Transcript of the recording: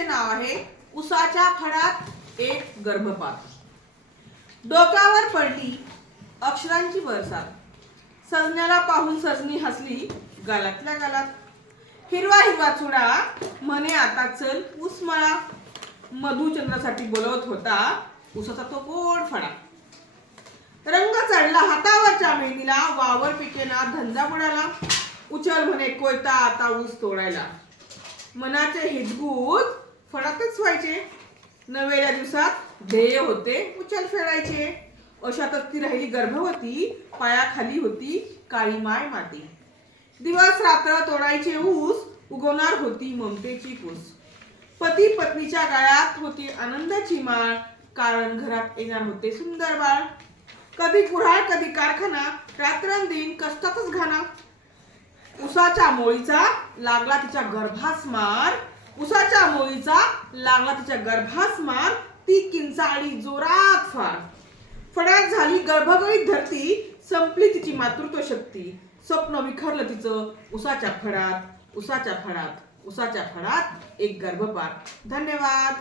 कवितेचे नाव आहे उसाच्या फळात एक गर्भपात। डोक्यावर पडली अक्षरांची बरसात, सजण्याला पाहून सजनी हसली गालातल्या गालात। हिरवा हिरवा चुडा म्हणे आता चल ऊस मळा, मधुचंद्रासाठी बोलवत होता उसाचा तो गोड फळा। रंग चढला हातावरच्या मेहंदीला, वावर पिकेना धंदा बुडाला। उचल म्हणे कोयता आता ऊस तोडायला, मनाचे हितगुज फळातच व्हायचे। नवेल्या दिवसात ध्येय होते उचल फेडायचे। अशातच ती राहिली गर्भवती, पायाखाली होती काळी माय माती। दिवस रात्र तोडायचे ऊस, उगवणार होती ममतेची पूस। पती पत्नीच्या गळ्यात होती आनंदाची माळ, कारण घरात येणार होते सुंदर बाळ। कधी कुऱ्हाड कधी कारखाना, रात्रंदिन कष्टातच घाना। उसाच्या मोळीचा लागला तिच्या गर्भास मार, उसाच्या मोळीचा लागला तिच्या गर्भास मार। ती किंचाळली जोरात फार, फळ्यात झाली गर्भगळीत धरती। संपली तिची मातृत्व शक्ती, स्वप्न विखरलं तिचं उसाच्या फळात, उसाच्या फळात, उसाच्या फळात एक गर्भपात। धन्यवाद।